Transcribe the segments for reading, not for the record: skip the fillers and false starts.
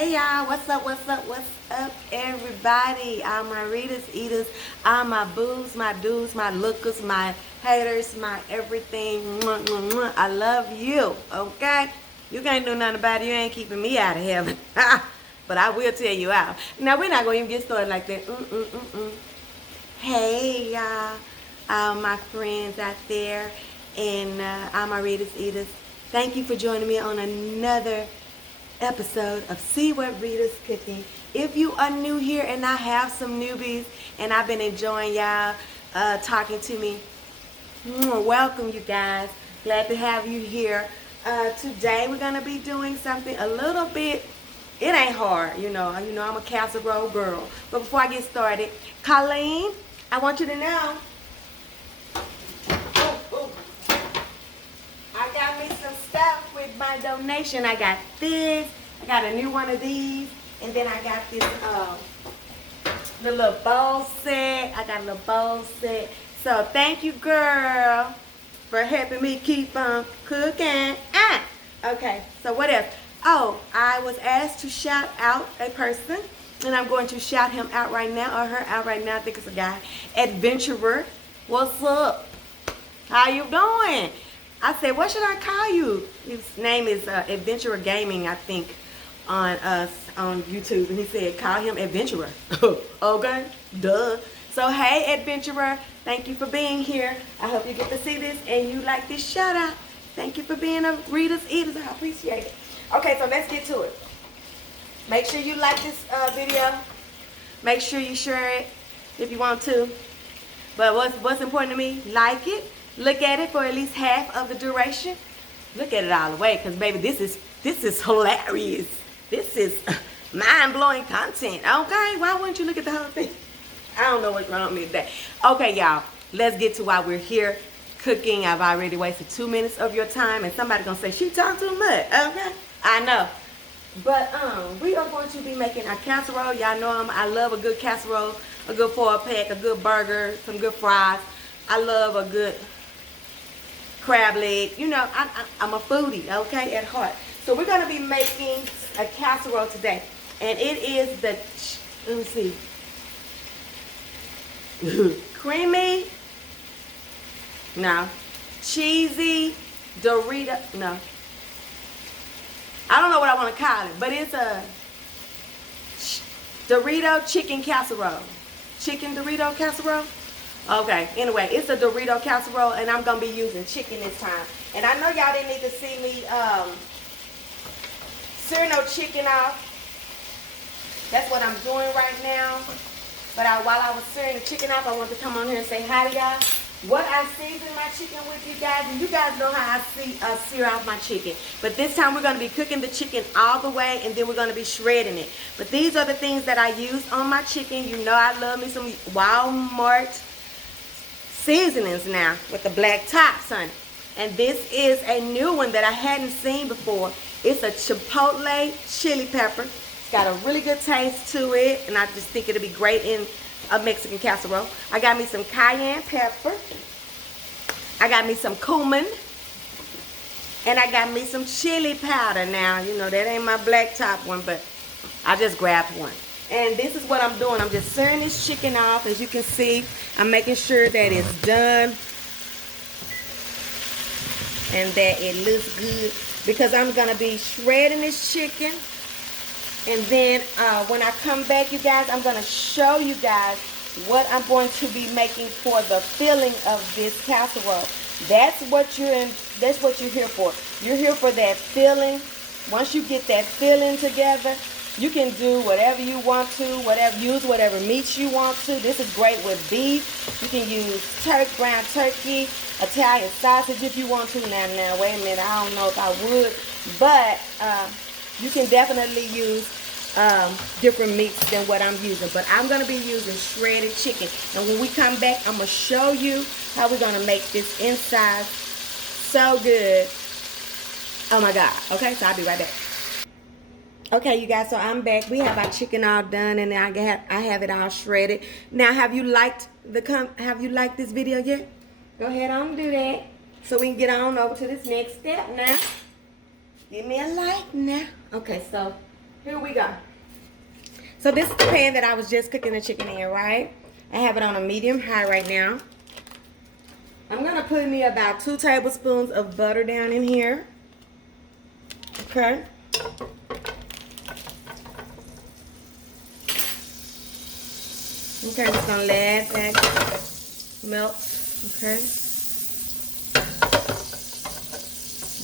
Hey y'all, what's up everybody? All my readers, eaters, all my boos, my dudes, my lookers, my haters, my everything. Mwah, mwah, mwah. I love you, okay? You can't do nothing about it. You ain't keeping me out of heaven. But I will tell you out. Now, we're not going to even get started like that. Hey y'all, all my friends out there and all my readers, eaters. Thank you for joining me on another episode of See What Rita's Cooking. If you are new here, and I have some newbies, and I've been enjoying y'all talking to me, welcome you guys. Glad to have you here. Today we're gonna be doing something a little bit. It ain't hard, you know. I'm a casserole girl. But before I get started, Colleen, I want you to know. I got me some stuff with my donation. I got this. I got a new one of these. And then I got this the little bowl set. I got a little bowl set. So thank you, girl, for helping me keep on cooking. Okay, so what else? Oh, I was asked to shout out a person. And I'm going to shout him out right now, or her out right now. I think it's a guy. Adventurer. What's up? How you doing? I said, what should I call you? His name is Adventurer Gaming, I think, on YouTube. And he said, call him Adventurer. Okay, duh. So, hey, Adventurer, thank you for being here. I hope you get to see this and you like this shout out. Thank you for being a Reader's Eaters. I appreciate it. Okay, so let's get to it. Make sure you like this video. Make sure you share it if you want to. But what's important to me, like it. Look at it for at least half of the duration. Look at it all the way, because baby, this is hilarious. This is mind-blowing content. Okay, why wouldn't you look at the whole thing? I don't know what's wrong with me today. Okay, y'all, let's get to why we're here cooking. I've already wasted 2 minutes of your time, and somebody's gonna say she talked too much. Okay, I know. But we are going to be making a casserole. Y'all know I love a good casserole, a good 4-pack, a good burger, some good fries. I love a good crab leg. You know, I'm a foodie, okay, at heart. So we're going to be making a casserole today. And it is the, let me see, creamy, no, cheesy, Dorito, no. I don't know what I want to call it, but it's a Dorito chicken casserole. Chicken Dorito casserole? Okay, anyway, it's a Dorito casserole, and I'm going to be using chicken this time. And I know y'all didn't need to see me sear no chicken off. That's what I'm doing right now. But while I was searing the chicken off, I want to come on here and say hi to y'all. What I season my chicken with, you guys, and you guys know how I sear off my chicken. But this time we're going to be cooking the chicken all the way, and then we're going to be shredding it. But these are the things that I use on my chicken. You know I love me some Walmart seasonings now with the black tops on it. And this is a new one that I hadn't seen before. It's a chipotle chili pepper. It's got a really good taste to it, and I just think it'll be great in a Mexican casserole. I got me some cayenne pepper. I got me some cumin. And I got me some chili powder. Now, you know, that ain't my black top one, but I just grabbed one. And this is what I'm doing. I'm just searing this chicken off. As you can see, I'm making sure that it's done and that it looks good, because I'm going to be shredding this chicken. And then when I come back, you guys, I'm going to show you guys what I'm going to be making for the filling of this casserole. That's what you're here for. You're here for that filling. Once you get that filling together, you can do whatever you want to, use whatever meats you want to. This is great with beef. You can use ground turkey, Italian sausage if you want to. Now, wait a minute. I don't know if I would, but you can definitely use different meats than what I'm using. But I'm going to be using shredded chicken. And when we come back, I'm going to show you how we're going to make this inside so good. Oh my God. Okay, so I'll be right back. Okay, you guys, so I'm back. We have our chicken all done, and I have it all shredded. Now, have you liked this video yet? Go ahead on and do that, so we can get on over to this next step now. Give me a like now. Okay, so here we go. So this is the pan that I was just cooking the chicken in, right? I have it on a medium high right now. I'm gonna put me about 2 tablespoons of butter down in here. Okay. Okay, I'm just gonna let that melt. Okay.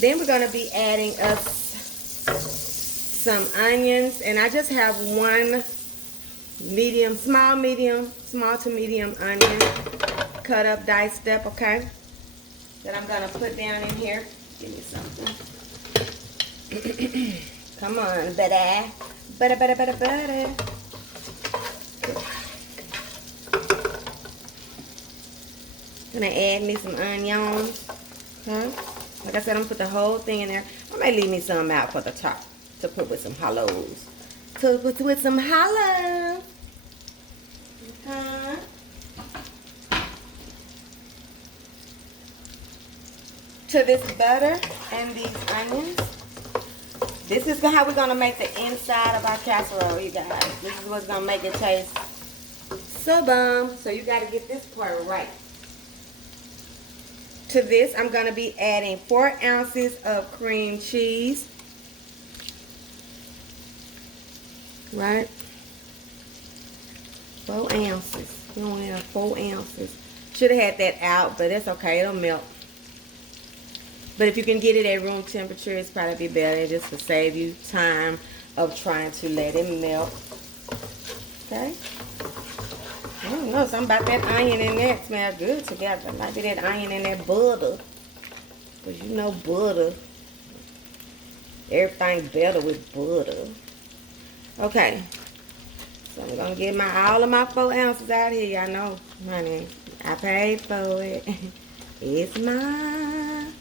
Then we're gonna be adding up some onions, and I just have one small to medium onion, cut up, diced up, okay? That I'm gonna put down in here. Give me something. Come on, butter. Gonna add me some onions, okay? Like I said, I'm gonna put the whole thing in there. I may leave me some out for the top to put with some hollows. To put with some hollows. Okay. To this butter and these onions. This is how we're gonna make the inside of our casserole, you guys. This is what's gonna make it taste so bomb. So you gotta get this part right. To this, I'm going to be adding 4 ounces of cream cheese. Right? 4 ounces. We only have 4 ounces. Should have had that out, but that's okay. It'll melt. But if you can get it at room temperature, it's probably better just to save you time of trying to let it melt. Okay? I don't know, something about that onion and that smell good together. Might be that onion and that butter. Because you know butter. Everything's better with butter. Okay. So I'm going to get all of my 4 ounces out here. I know, honey. I paid for it. It's mine.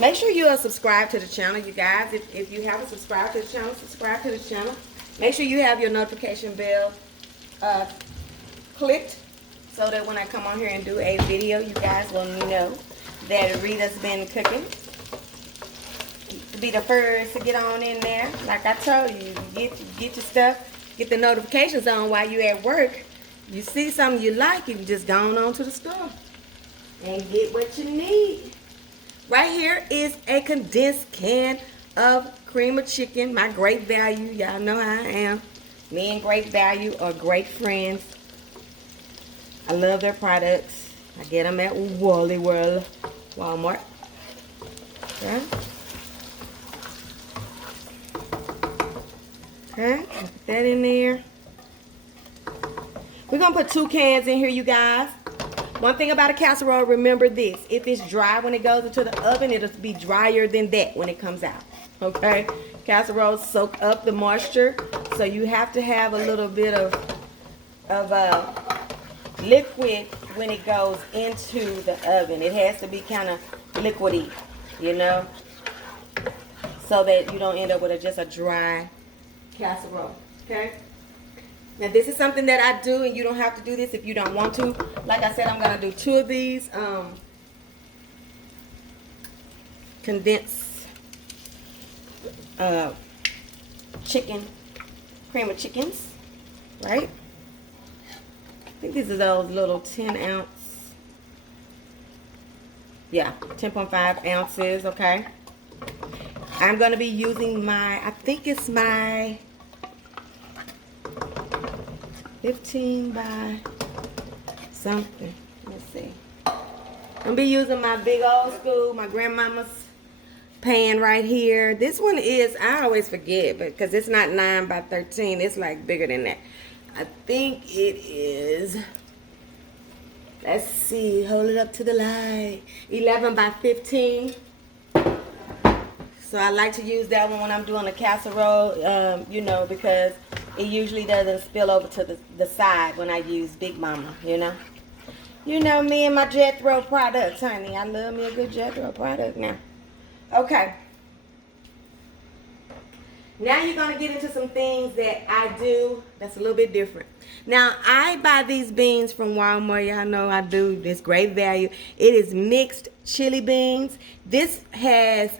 Make sure you are subscribed to the channel, you guys. If you haven't subscribed to the channel, subscribe to the channel. Make sure you have your notification bell clicked so that when I come on here and do a video, you guys will know that Rita's been cooking. To be the first to get on in there. Like I told you, get your stuff, get the notifications on while you're at work. You see something you like, you can just go on to the store and get what you need. Right here is a condensed can of cream of chicken, my Great Value. Y'all know how I am. Me and Great Value are great friends. I love their products. I get them at Walmart. Okay. Okay, put that in there. We're gonna put 2 cans in here, you guys. One thing about a casserole, remember this. If it's dry when it goes into the oven, it'll be drier than that when it comes out. Okay? Casseroles soak up the moisture, so you have to have a little bit of liquid when it goes into the oven. It has to be kind of liquidy, you know, so that you don't end up with just a dry casserole. Okay? Now this is something that I do, and you don't have to do this if you don't want to. Like I said, I'm gonna do 2 of these condensed chicken, cream of chickens, right? I think these are those little 10-ounce, yeah, 10.5 ounces, okay? I'm gonna be using my, I think it's my 15 by something. Let's see. I'm gonna be using my big old school, my grandmama's pan right here. This one is, I always forget, but because it's not 9 by 13, it's like bigger than that. I think it is, let's see, hold it up to the light, 11 by 15. So I like to use that one when I'm doing a casserole, you know, because it usually doesn't spill over to the side when I use Big Mama, you know. You know me and my Jethro products, honey. I love me a good Jethro product now. Okay. Now you're going to get into some things that I do that's a little bit different. Now, I buy these beans from Walmart. Y'all know I do. This Great Value. It is mixed chili beans. This has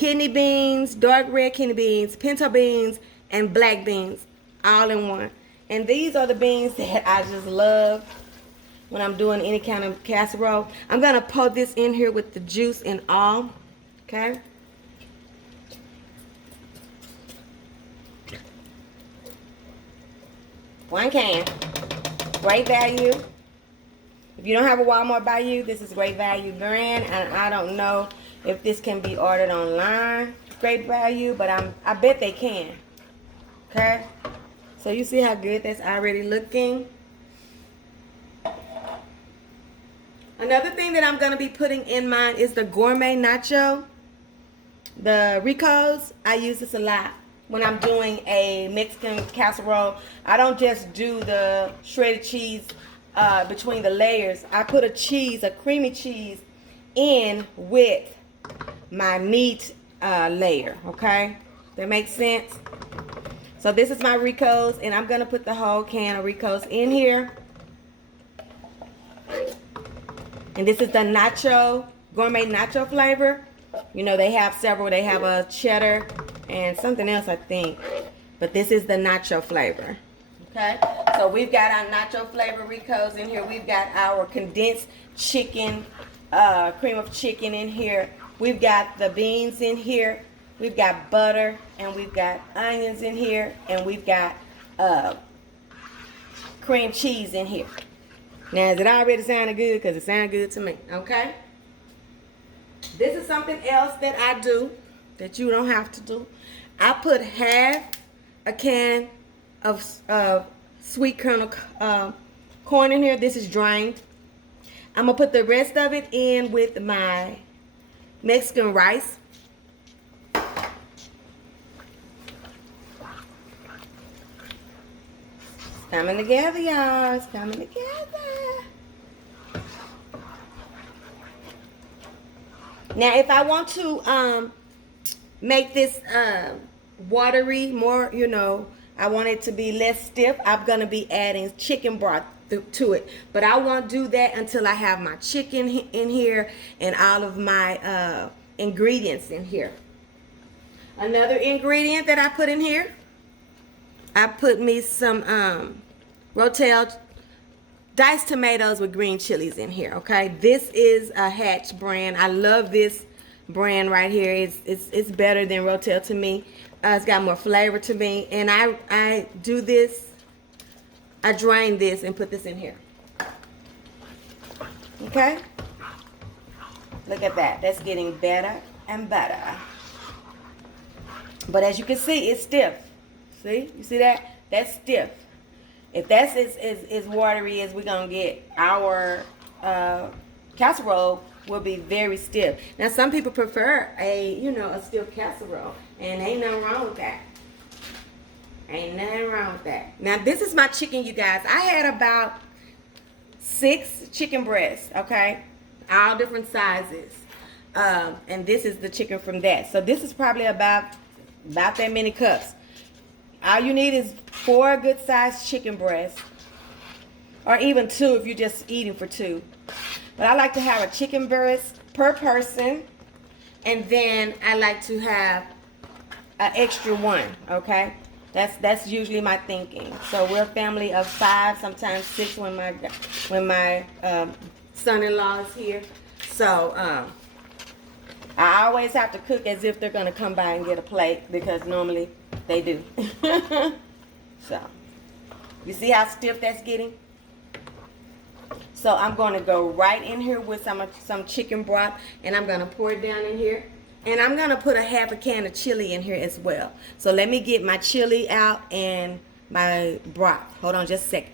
kidney beans, dark red kidney beans, pinto beans, and black beans, all in one. And these are the beans that I just love when I'm doing any kind of casserole. I'm gonna pour this in here with the juice and all, okay? One can, great value. If you don't have a Walmart by you, this is great value brand, and I don't know if this can be ordered online, great value, but I bet they can, okay? So you see how good that's already looking. Another thing that I'm going to be putting in mine is the gourmet nacho. The Ricos, I use this a lot when I'm doing a Mexican casserole. I don't just do the shredded cheese between the layers. I put a creamy cheese in with my meat layer, okay? That makes sense? So this is my Ricos, and I'm going to put the whole can of Ricos in here. And this is the nacho, gourmet nacho flavor. You know, they have several. They have a cheddar and something else, I think. But this is the nacho flavor. Okay? So we've got our nacho flavor Ricos in here. We've got our condensed chicken, cream of chicken in here. We've got the beans in here. We've got butter. And we've got onions in here. And we've got cream cheese in here. Now, is it already sounding good? Because it sounds good to me, okay? This is something else that I do that you don't have to do. I put half a can of sweet kernel corn in here. This is drained. I'm going to put the rest of it in with my Mexican rice. Coming together, y'all. It's coming together. Now, if I want to make this watery, more, you know, I want it to be less stiff, I'm going to be adding chicken broth to it. But I won't do that until I have my chicken in here and all of my ingredients in here. Another ingredient that I put in here, I put me some Rotel diced tomatoes with green chilies in here, okay? This is a Hatch brand. I love this brand right here. It's better than Rotel to me. It's got more flavor to me. And I do this, I drain this and put this in here. Okay? Look at that. That's getting better and better. But as you can see, it's stiff. See? You see that? That's stiff. If that's as watery as we're going to get, our casserole will be very stiff. Now, some people prefer a stiff casserole. And ain't nothing wrong with that. Ain't nothing wrong with that. Now, this is my chicken, you guys. I had about 6 chicken breasts, okay? All different sizes. And this is the chicken from that. So this is probably about that many cups. All you need is 4 good-sized chicken breasts, or even 2 if you're just eating for 2. But I like to have a chicken breast per person, and then I like to have an extra 1. Okay, that's usually my thinking. So we're a family of 5, sometimes 6 when my son-in-law is here. So I always have to cook as if they're gonna come by and get a plate, because normally they do. So, you see how stiff that's getting? So I'm going to go right in here with some chicken broth, and I'm going to pour it down in here. And I'm going to put a half a can of chili in here as well. So let me get my chili out and my broth. Hold on just a second.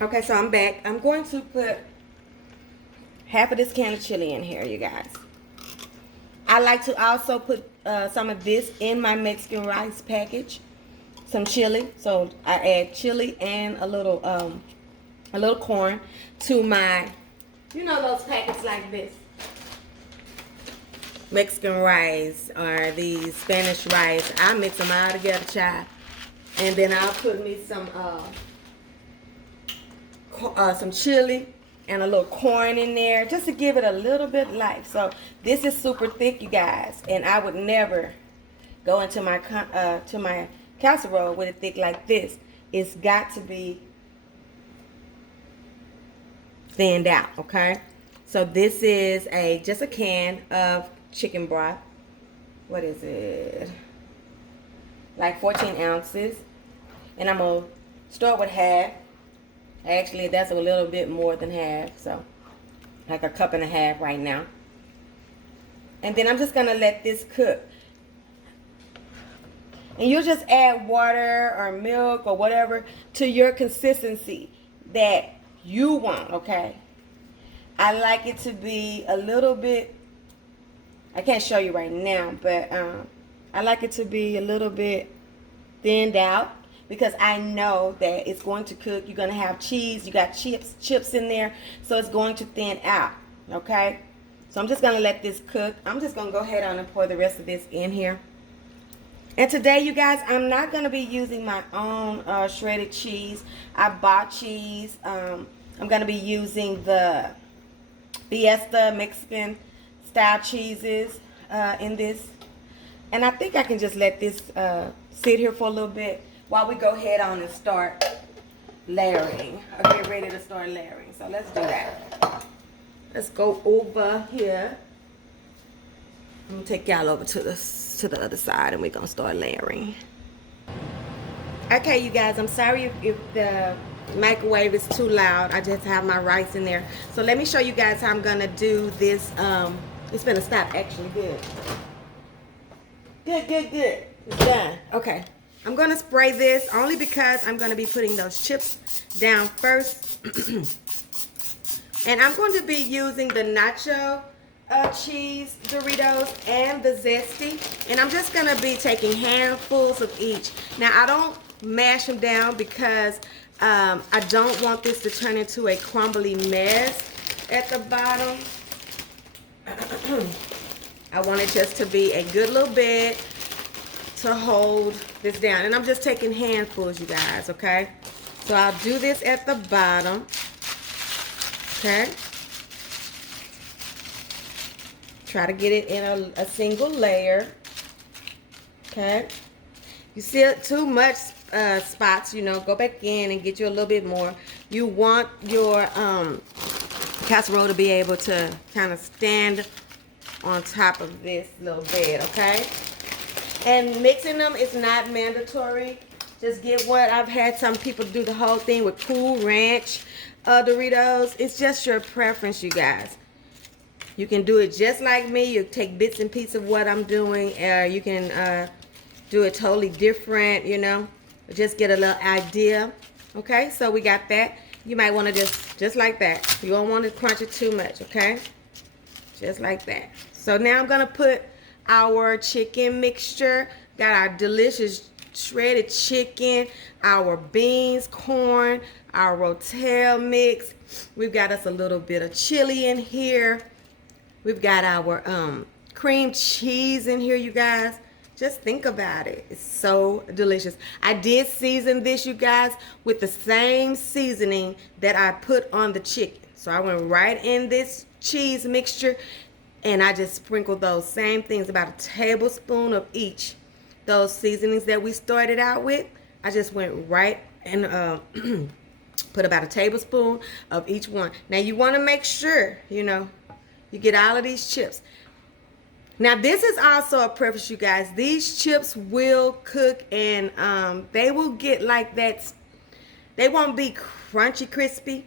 Okay, so I'm back. I'm going to put half of this can of chili in here, you guys. I like to also put some of this in my Mexican rice package. Some chili. So I add chili and a little corn to my, those packets like this. Mexican rice or the Spanish rice. I mix them all together, child. And then I'll put me some chili and a little corn in there just to give it a little bit life. So this is super thick, you guys, and I would never go into my casserole with it thick like this. It's got to be thinned out, okay? So this is just a can of chicken broth. What is it? Like 14 ounces. And I'm going to start with half. Actually, that's a little bit more than half. So, like a cup and a half right now. And then I'm just going to let this cook. And you'll just add water or milk or whatever to your consistency that you want, okay? I like it to be a little bit, I can't show you right now, but I like it to be a little bit thinned out because I know that it's going to cook. You're going to have cheese. You got chips in there, so it's going to thin out, okay? So I'm just going to let this cook. I'm just going to go ahead on and pour the rest of this in here. And today, you guys, I'm not going to be using my own shredded cheese. I bought cheese. I'm going to be using the Fiesta Mexican style cheeses in this. And I think I can just let this sit here for a little bit while we go ahead on and start layering. Or get ready to start layering. So let's do that. Let's go over here. I'm going to take y'all over to the other side and we're going to start layering. Okay, you guys, I'm sorry if the microwave is too loud. I just have my rice in there. So let me show you guys how I'm going to do this. It's going to stop actually. Good. Good. It's done. Okay. I'm going to spray this only because I'm going to be putting those chips down first. And I'm going to be using the Nacho cheese Doritos and the Zesty, and I'm just gonna be taking handfuls of each. Now I don't mash them down because I don't want this to turn into a crumbly mess at the bottom. I want it just to be a good little bit to hold this down, and I'm just taking handfuls, you guys, okay? So I'll do this at the bottom, okay? Try to get it in a single layer. Okay. You see too much spots, you know, go back in and get you a little bit more. You want your casserole to be able to kind of stand on top of this little bed, okay? And mixing them is not mandatory. Just get what I've had some people do the whole thing with Cool Ranch Doritos. It's just your preference, you guys. You can do it just like me. You take bits and pieces of what I'm doing. You can do it totally different, you know. Just get a little idea. Okay, so we got that. You might want to just like that. You don't want to crunch it too much, okay? Just like that. So now I'm going to put our chicken mixture. Got our delicious shredded chicken, our beans, corn, our rotel mix. We've got us a little bit of chili in here. We've got our cream cheese in here, you guys. Just think about it. It's so delicious. I did season this, you guys, with the same seasoning that I put on the chicken. So I went right in this cheese mixture and I just sprinkled those same things, about a tablespoon of each. Those seasonings that we started out with, I just went right and put about a tablespoon of each one. Now you want to make sure, you know, you get all of these chips. Now this is also a preference, you guys. These chips will cook and they will get like that. They won't be crunchy crispy.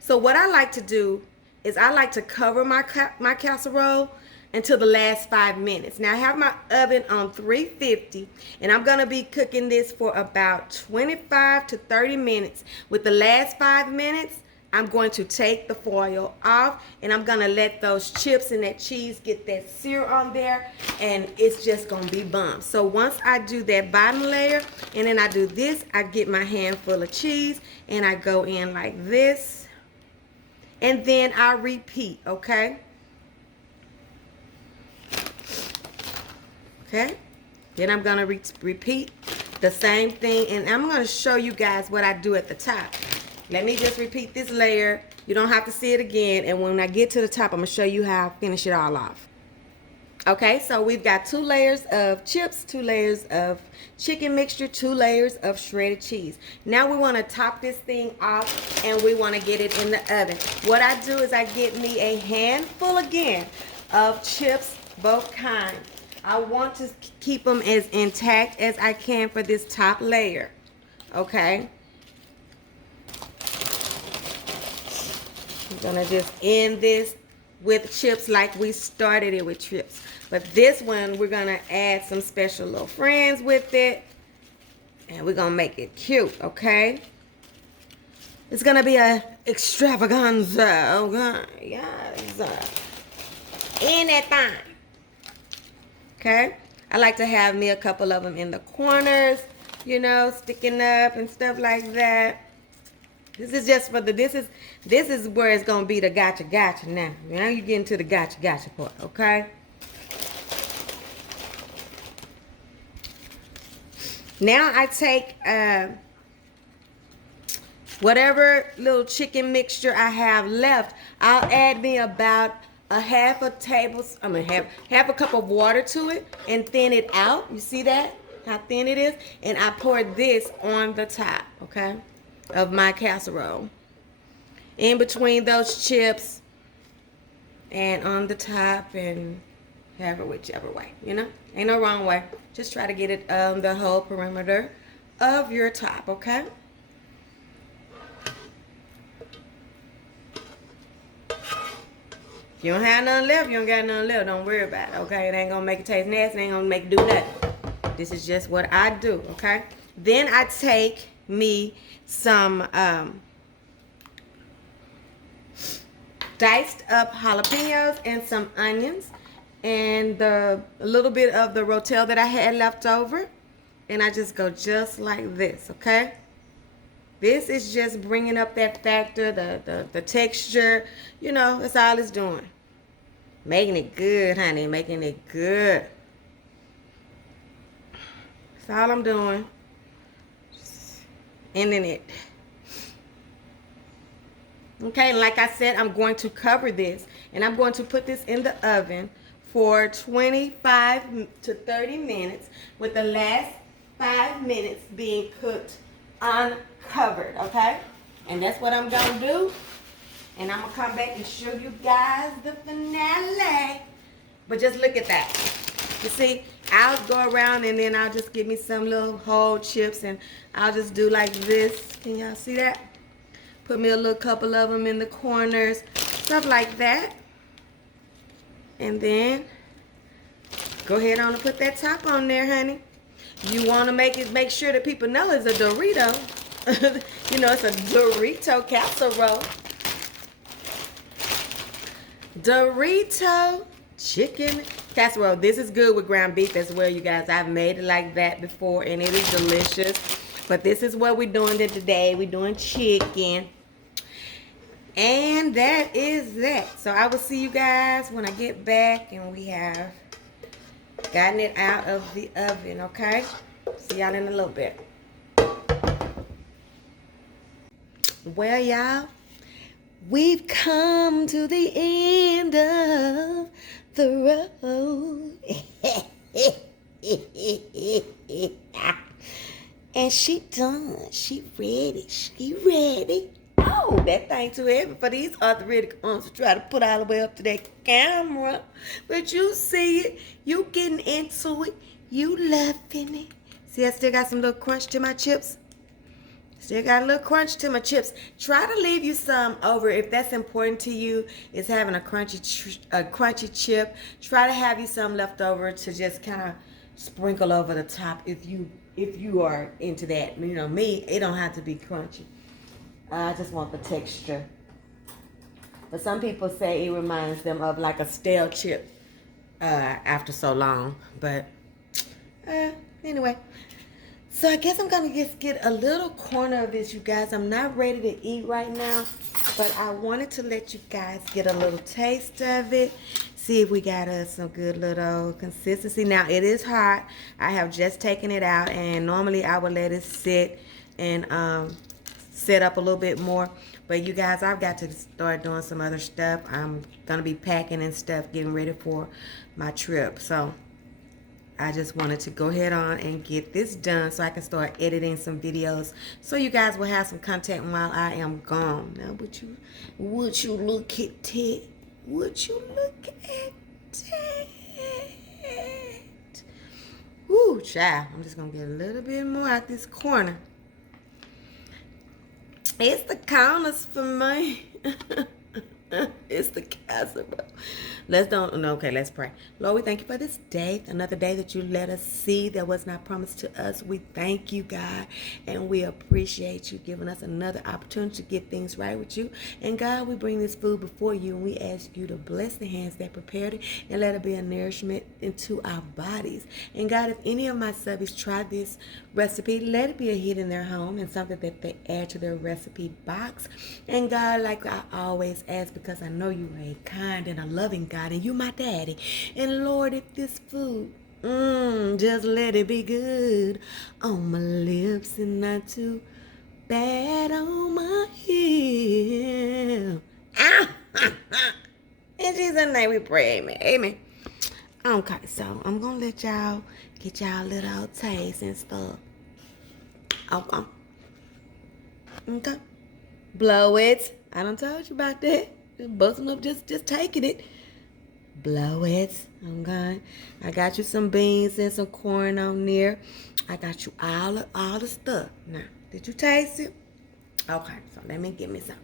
So what I like to do is I like to cover my casserole until the last 5 minutes. Now I have my oven on 350 and I'm gonna be cooking this for about 25 to 30 minutes. With the last 5 minutes, I'm going to take the foil off and I'm gonna let those chips and that cheese get that sear on there, and it's just gonna be bomb. So once I do that bottom layer and then I do this, I get my handful of cheese and I go in like this, and then I repeat, okay? Okay, then I'm gonna repeat the same thing, and I'm gonna show you guys what I do at the top. Let me just repeat this layer You don't have to see it again. And when I get to the top, I'm going to show you how I finish it all off. Okay, so we've got 2 layers of chips, 2 layers of chicken mixture, 2 layers of shredded cheese. Now we want to top this thing off and we want to get it in the oven. What I do is I get me a handful again of chips, both kinds. I want to keep them as intact as I can for this top layer. Okay. I'm going to just end this with chips like we started it with chips. But this one, we're going to add some special little friends with it. And we're going to make it cute, okay? It's going to be a extravaganza, okay? Yes. In that thing. Okay? I like to have me a couple of them in the corners, you know, sticking up and stuff like that. This is just for the, this is where it's going to be the gotcha now. Now you get into the gotcha part, okay? Now I take whatever little chicken mixture I have left. I'll add me about half a cup of water to it and thin it out. You see that? How thin it is? And I pour this on the top, okay, of my casserole. In between those chips and on the top, and have it whichever way, you know? Ain't no wrong way. Just try to get it on the whole perimeter of your top, okay? If you don't have none left, you don't got none left. Don't worry about it, okay? It ain't gonna make it taste nasty. It ain't gonna make it do nothing. This is just what I do, okay? Then I take me some diced up jalapeños and some onions and a little bit of the rotel that I had left over, and I just go just like this, okay? This is just bringing up that factor, the texture, you know, that's all it's doing. Making it good, honey, making it good. That's all I'm doing. Just ending it. Okay, like I said, I'm going to cover this, and I'm going to put this in the oven for 25 to 30 minutes, with the last 5 minutes being cooked uncovered, okay? And that's what I'm gonna do. And I'm gonna come back and show you guys the finale. But just look at that. You see, I'll go around and then I'll just give me some little whole chips, and I'll just do like this. Can y'all see that? Put me a little couple of them in the corners, stuff like that. And then go ahead on and put that top on there, honey. You want to make sure that people know it's a Dorito. You know, it's a Doritos Casserole. Dorito chicken casserole. This is good with ground beef as well, you guys. I've made it like that before, and it is delicious. But this is what we're doing today. We're doing chicken. And that is that. So I will see you guys when I get back and we have gotten it out of the oven, okay? See y'all in a little bit. Well, y'all, we've come to the end of the road. And she done. She ready. She ready. Oh, that thing too heavy for these arthritic arms to try to put all the way up to that camera. But you see it. You getting into it. You loving it. See, I still got some little crunch to my chips. Still got a little crunch to my chips. Try to leave you some over if that's important to you. Is having a crunchy chip. Try to have you some left over to just kind of sprinkle over the top if you are into that. You know, me, it don't have to be crunchy. I just want the texture. But some people say it reminds them of like a stale chip after so long. But anyway. So I guess I'm going to just get a little corner of this, you guys. I'm not ready to eat right now. But I wanted to let you guys get a little taste of it. See if we got us some good little consistency. Now, it is hot. I have just taken it out. And normally I would let it sit and set up a little bit more. But you guys, I've got to start doing some other stuff. I'm going to be packing and stuff, getting ready for my trip. So I just wanted to go ahead on and get this done so I can start editing some videos so you guys will have some content while I am gone. Now, would you look at it? Would you look at it? Woo, child. I'm just going to get a little bit more out this corner. It's the counters for me. It's the casserole. Let's pray. Lord, we thank you for this day, another day that you let us see that was not promised to us. We thank you, God, and we appreciate you giving us another opportunity to get things right with you. And God, we bring this food before you, and we ask you to bless the hands that prepared it and let it be a nourishment into our bodies. And God, if any of my subbies try this recipe, let it be a hit in their home and something that they add to their recipe box. And God, like I always ask, because I know you are a kind and a loving God, and you my daddy. And Lord, if this food, just let it be good on my lips and not too bad on my heel. In Jesus' name we pray, amen. Amen. Okay, so I'm going to let y'all get y'all little taste and stuff. Okay. Okay. Blow it. I done told you about that. Just busting up, just taking it. Blow it. Okay. I got you some beans and some corn on there. I got you all the stuff. Now, did you taste it? Okay, so let me give me some.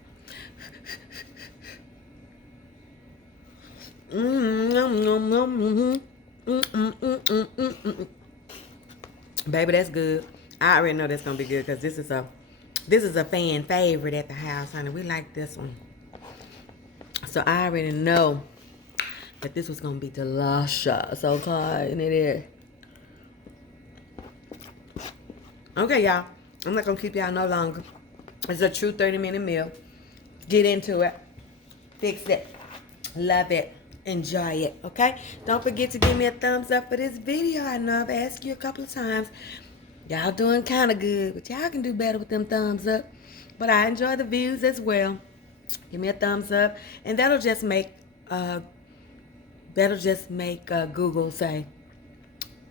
Baby, that's good. I already know that's gonna be good because this is a fan favorite at the house, honey. We like this one. So I already know that this was gonna be delicious. Okay, and it is. Okay, y'all. I'm not gonna keep y'all no longer. It's a true 30-minute meal. Get into it. Fix it. Love it. Enjoy it. Okay? Don't forget to give me a thumbs up for this video. I know I've asked you a couple of times. Y'all doing kind of good, but y'all can do better with them thumbs up. But I enjoy the views as well. Give me a thumbs up, and that'll just make Google say,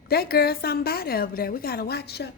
that girl somebody over there. We gotta watch her.